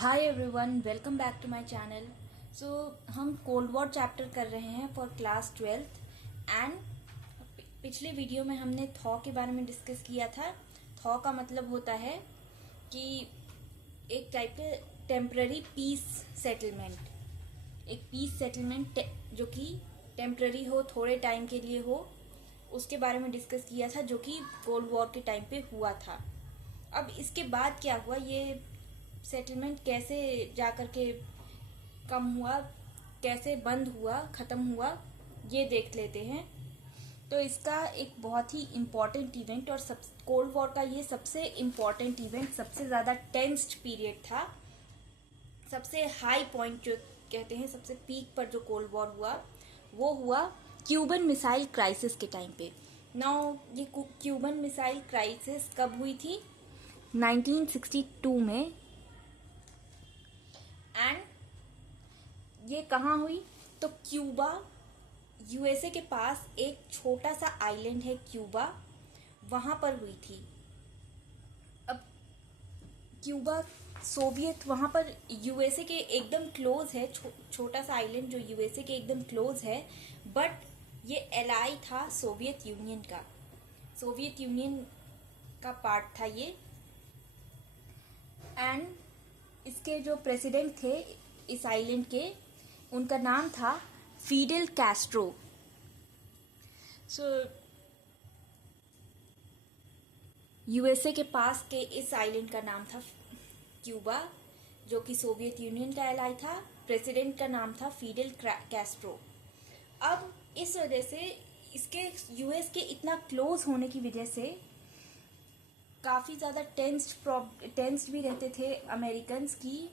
Hi everyone, welcome back to my channel. So हम cold war chapter कर रहे हैं फॉर क्लास 12th एंड पिछले वीडियो में हमने थॉ के बारे में डिस्कस किया था। थॉ का मतलब होता है कि एक टाइप के टेम्पररी पीस सेटलमेंट, एक पीस सेटलमेंट जो कि टेम्पररी हो, थोड़े टाइम के लिए हो, उसके बारे में डिस्कस किया था जो कि कोल्ड वॉर के टाइम पे हुआ था। अब इसके बाद क्या हुआ, ये सेटलमेंट कैसे जाकर के कम हुआ, कैसे बंद हुआ, ख़त्म हुआ, ये देख लेते हैं। तो इसका एक बहुत ही इम्पॉर्टेंट इवेंट और कोल्ड वॉर का ये सबसे इम्पॉर्टेंट इवेंट, सबसे ज़्यादा टेंस्ड पीरियड था, सबसे हाई पॉइंट जो कहते हैं, सबसे पीक पर जो कोल्ड वॉर हुआ वो हुआ क्यूबन मिसाइल क्राइसिस के टाइम पे। नाउ ये क्यूबन मिसाइल क्राइसिस कब हुई थी? 1962 में। एंड ये कहाँ हुई? तो क्यूबा, यूएसए के पास एक छोटा सा आइलैंड है क्यूबा, वहां पर हुई थी। अब क्यूबा सोवियत वहां पर यूएसए के एकदम क्लोज है, छोटा सा आइलैंड जो यूएसए के एकदम क्लोज है, बट ये एलाई था सोवियत यूनियन का, सोवियत यूनियन का पार्ट था ये। एंड इसके जो प्रेसिडेंट थे इस आइलैंड के, उनका नाम था फिडेल कैस्ट्रो। सो यूएसए के पास के इस आइलैंड का नाम था क्यूबा, जो कि सोवियत यूनियन का एलाई था। प्रेसिडेंट का नाम था फिडेल कैस्ट्रो। अब इस वजह से, इसके यूएस के इतना क्लोज होने की वजह से काफ़ी ज़्यादा टेंस्ड भी रहते थे अमेरिकन्स की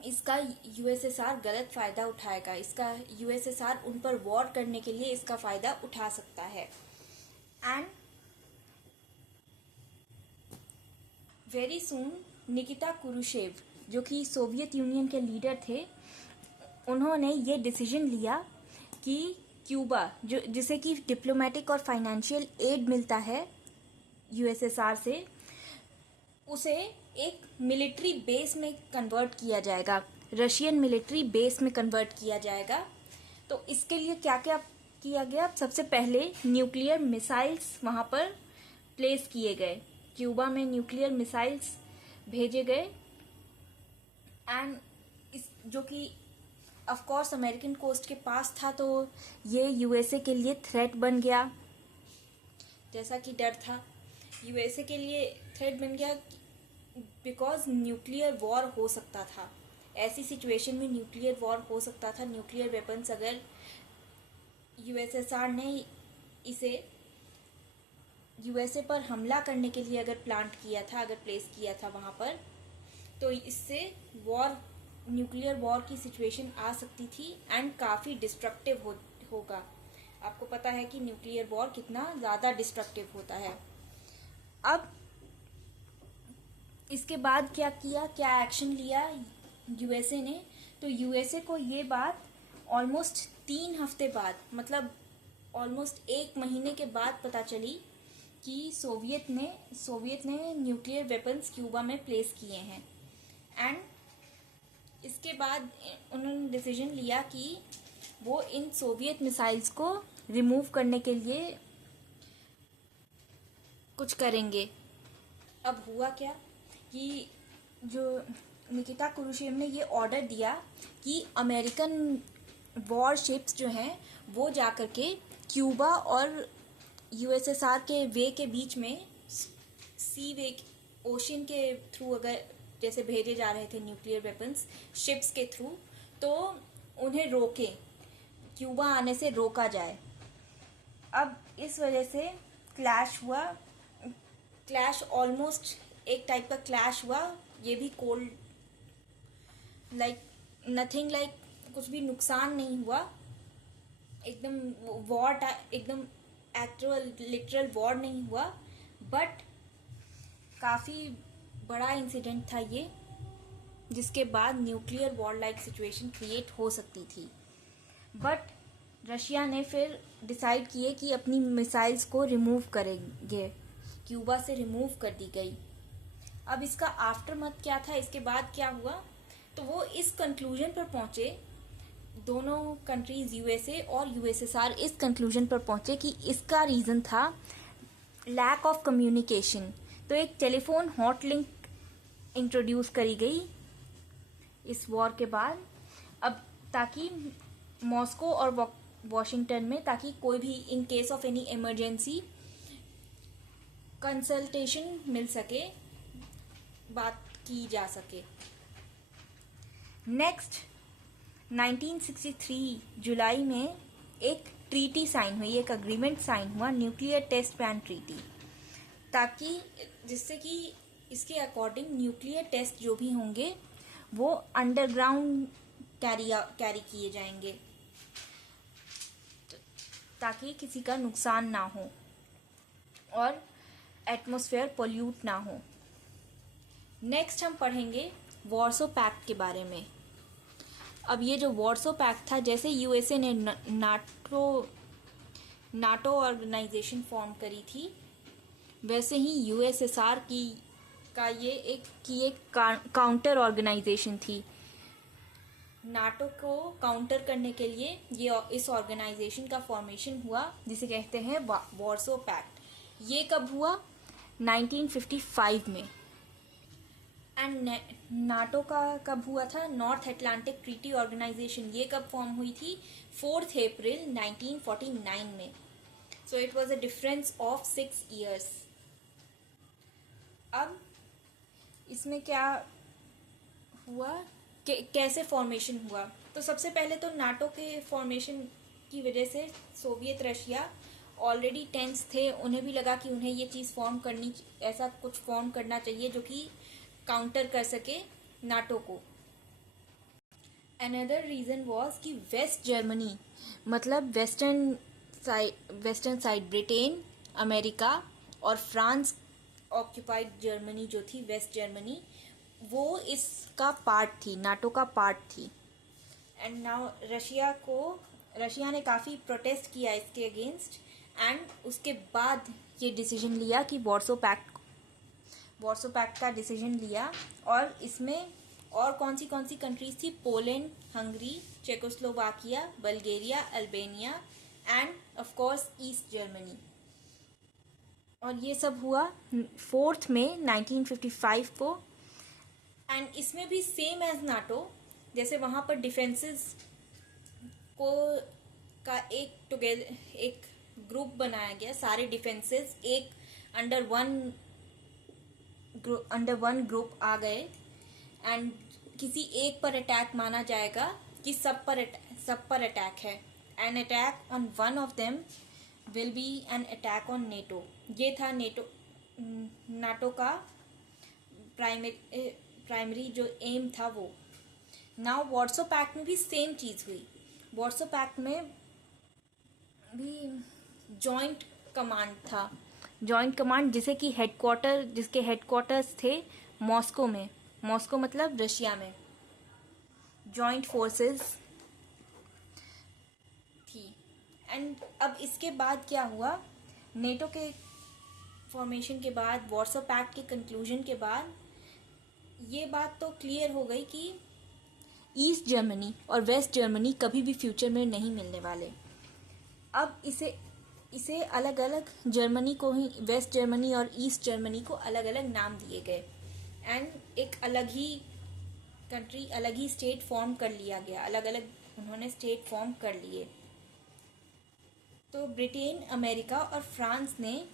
इसका यूएसएसआर गलत फ़ायदा उठाएगा, इसका यूएसएसआर उन पर वॉर करने के लिए इसका फ़ायदा उठा सकता है। And very soon Nikita Khrushchev, जो कि सोवियत यूनियन के लीडर थे, उन्होंने ये डिसीजन लिया कि क्यूबा, जो जिसे कि डिप्लोमेटिक और फाइनेंशियल एड मिलता है यूएसएसआर से, उसे एक मिलिट्री बेस में कन्वर्ट किया जाएगा, रशियन मिलिट्री बेस में कन्वर्ट किया जाएगा। तो इसके लिए क्या क्या किया गया? सबसे पहले न्यूक्लियर मिसाइल्स वहां पर प्लेस किए गए, क्यूबा में न्यूक्लियर मिसाइल्स भेजे गए। एंड इस जो कि ऑफ कोर्स अमेरिकन कोस्ट के पास था, तो ये यूएसए के लिए थ्रेट बन गया, जैसा कि डर था यूएसए के लिए थ्रेट बन गया, बिकॉज न्यूक्लियर वॉर हो सकता था। ऐसी सिचुएशन में न्यूक्लियर वॉर हो सकता था। न्यूक्लियर वेपन्स अगर यूएसएसआर ने इसे यूएसए पर हमला करने के लिए अगर प्लांट किया था, अगर प्लेस किया था वहाँ पर, तो इससे वॉर, न्यूक्लियर वॉर की सिचुएशन आ सकती थी एंड काफ़ी डिस्ट्रक्टिव होगा। आपको पता है कि न्यूक्लियर वॉर कितना ज़्यादा डिस्ट्रक्टिव होता है। अब इसके बाद क्या किया, क्या एक्शन लिया यूएसए ने? तो यूएसए को ये बात ऑलमोस्ट 3 हफ्ते बाद, मतलब ऑलमोस्ट 1 महीने के बाद पता चली कि सोवियत ने न्यूक्लियर वेपन्स क्यूबा में प्लेस किए हैं। एंड इसके बाद उन्होंने डिसीजन लिया कि वो इन सोवियत मिसाइल्स को रिमूव करने के लिए कुछ करेंगे। अब हुआ क्या कि जो निकिता क्रुश्चेव ने ये ऑर्डर दिया कि अमेरिकन वॉरशिप्स जो हैं वो जाकर के क्यूबा और यूएसएसआर के वे के बीच में, सी वे, ओशन के थ्रू अगर जैसे भेजे जा रहे थे न्यूक्लियर वेपन्स शिप्स के थ्रू, तो उन्हें रोके, क्यूबा आने से रोका जाए। अब इस वजह से क्लैश हुआ, क्लैश ऑलमोस्ट एक टाइप का क्लैश हुआ। ये भी कोल्ड लाइक नथिंग, लाइक कुछ भी नुकसान नहीं हुआ, एकदम वॉर, एकदम एक्चुअल लिटरल वॉर नहीं हुआ, बट काफ़ी बड़ा इंसिडेंट था ये, जिसके बाद nuclear war like situation create हो सकती थी। बट रशिया ने फिर डिसाइड किए कि अपनी मिसाइल्स को रिमूव करेंगे, क्यूबा से रिमूव कर दी गई। अब इसका आफ्टरमैथ क्या था, इसके बाद क्या हुआ, तो वो इस कंक्लूजन पर पहुंचे, दोनों कंट्रीज यूएसए और यूएसएसआर इस कंक्लूजन पर पहुंचे कि इसका रीज़न था लैक ऑफ कम्युनिकेशन। तो एक टेलीफोन हॉट लिंक इंट्रोड्यूस करी गई इस वॉर के बाद, अब ताकि मॉस्को और वॉशिंगटन में, ताकि कोई भी in case of any emergency consultation मिल सके, बात की जा सके। नेक्स्ट 1963 जुलाई में एक ट्रीटी साइन हुई, एक अग्रीमेंट साइन हुआ, न्यूक्लियर टेस्ट बैन ट्रीटी, ताकि जिससे कि इसके अकॉर्डिंग न्यूक्लियर टेस्ट जो भी होंगे वो अंडरग्राउंड कैरी किए जाएंगे, ताकि किसी का नुकसान ना हो और एटमॉस्फेयर पोल्यूट ना हो। नेक्स्ट हम पढ़ेंगे वॉर्सो पैक्ट के बारे में। अब ये जो वॉर्सो पैक्ट था, जैसे यूएसए ने नाटो ऑर्गेनाइजेशन फॉर्म करी थी, वैसे ही यूएसएसआर का ये एक काउंटर ऑर्गेनाइजेशन थी। नाटो को काउंटर करने के लिए ये इस ऑर्गेनाइजेशन का फॉर्मेशन हुआ, जिसे कहते हैं वॉर्सो पैक्ट। ये कब हुआ? 1955 में। एंड नाटो का कब हुआ था? नॉर्थ अटलांटिक ट्रीटी ऑर्गेनाइजेशन, ये कब फॉर्म हुई थी? 4 अप्रैल 1949 में। So it was a difference of 6 years। अब इसमें क्या हुआ, कैसे फॉर्मेशन हुआ? तो सबसे पहले तो नाटो के फॉर्मेशन की वजह से सोवियत रशिया ऑलरेडी टेंस थे, उन्हें भी लगा कि उन्हें ये चीज़ ऐसा कुछ फॉर्म करना चाहिए जो कि काउंटर कर सके नाटो को। अनदर रीज़न वॉज कि वेस्ट जर्मनी, मतलब वेस्टर्न साइड ब्रिटेन, अमेरिका और फ्रांस ऑक्यूपाइड जर्मनी जो थी, वेस्ट जर्मनी, वो इसका पार्ट थी, नाटो का पार्ट थी। एंड नाउ रशिया ने काफ़ी प्रोटेस्ट किया इसके अगेंस्ट, एंड उसके बाद ये डिसीजन लिया कि वॉर्सो पैक्ट का डिसीजन लिया। और इसमें और कौन सी कंट्रीज थी? Poland, Hungary, Czechoslovakia, Bulgaria, Albania end of course east Germany. और ये सब हुआ 4 मई 1955 को। एंड इसमें भी सेम एज नाटो, जैसे वहाँ पर डिफेंसेस का एक ग्रुप बनाया गया, सारे डिफेंसेस एक अंडर वन ग्रुप आ गए, एंड किसी एक पर अटैक माना जाएगा कि सब पर अटैक है। An attack on one of them will be an attack on NATO. ये था नाटो का प्राइमरी जो एम था वो। नाउ वॉर्सो पैक्ट में भी सेम चीज़ हुई। वॉर्सो पैक्ट में भी जॉइंट कमांड था, जॉइंट कमांड जिसके हेडक्वार्टर्स थे मॉस्को में। मॉस्को मतलब रशिया में। जॉइंट फोर्सेस थी। एंड अब इसके बाद क्या हुआ, नेटो के फॉर्मेशन के बाद, वॉर्सो पैक्ट के कंक्लूजन के बाद ये बात तो क्लियर हो गई कि ईस्ट जर्मनी और वेस्ट जर्मनी कभी भी फ्यूचर में नहीं मिलने वाले। अब इसे अलग अलग जर्मनी को ही, वेस्ट जर्मनी और ईस्ट जर्मनी को अलग अलग नाम दिए गए, एंड एक अलग ही कंट्री, अलग ही स्टेट फॉर्म कर लिया गया। अलग अलग उन्होंने स्टेट फॉर्म कर लिए। तो ब्रिटेन, अमेरिका और फ्रांस ने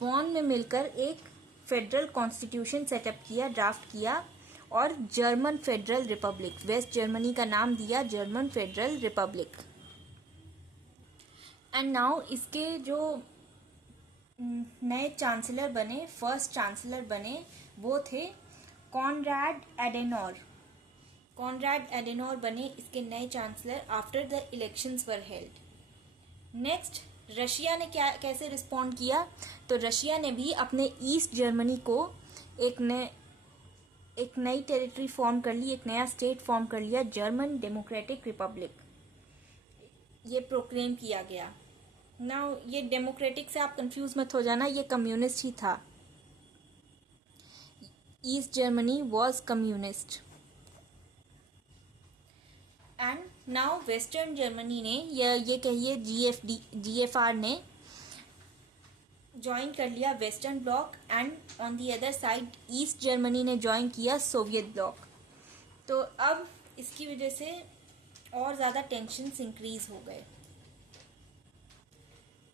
बॉन में मिलकर एक फेडरल कॉन्स्टिट्यूशन सेटअप किया, ड्राफ्ट किया, और German federal republic, West Germany का नाम दिया German federal republic. And now इसके जो नए चांसलर बने, फर्स्ट चांसलर बने, वो थे कॉनराड एडेनोर बने इसके नए chancellor after the elections were held. Next Russia ने कैसे रिस्पॉन्ड किया? तो रशिया ने भी अपने ईस्ट जर्मनी को एक नई टेरिटरी फॉर्म कर ली, एक नया स्टेट फॉर्म कर लिया, जर्मन डेमोक्रेटिक रिपब्लिक। ये प्रोक्लेम किया गया। नाउ ये डेमोक्रेटिक से आप कंफ्यूज मत हो जाना, ये कम्युनिस्ट ही था। East Germany was communist. And now western Germany ने ये कहिए GFR ने ज्वाइन कर लिया western block, and on the other side east Germany ने ज्वाइन किया सोवियत ब्लॉक। तो अब इसकी वजह से और ज़्यादा टेंशन्स इंक्रीज हो गए।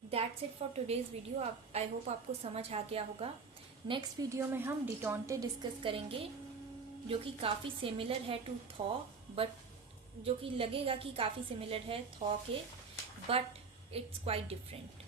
That's it for today's video. I hope आपको समझ आ गया होगा। नेक्स्ट वीडियो में हम डिटोंटे डिस्कस करेंगे, जो कि काफ़ी सिमिलर है टू थॉ, बट जो कि लगेगा कि काफ़ी सिमिलर है थॉ के, बट इट्स क्वाइट डिफरेंट।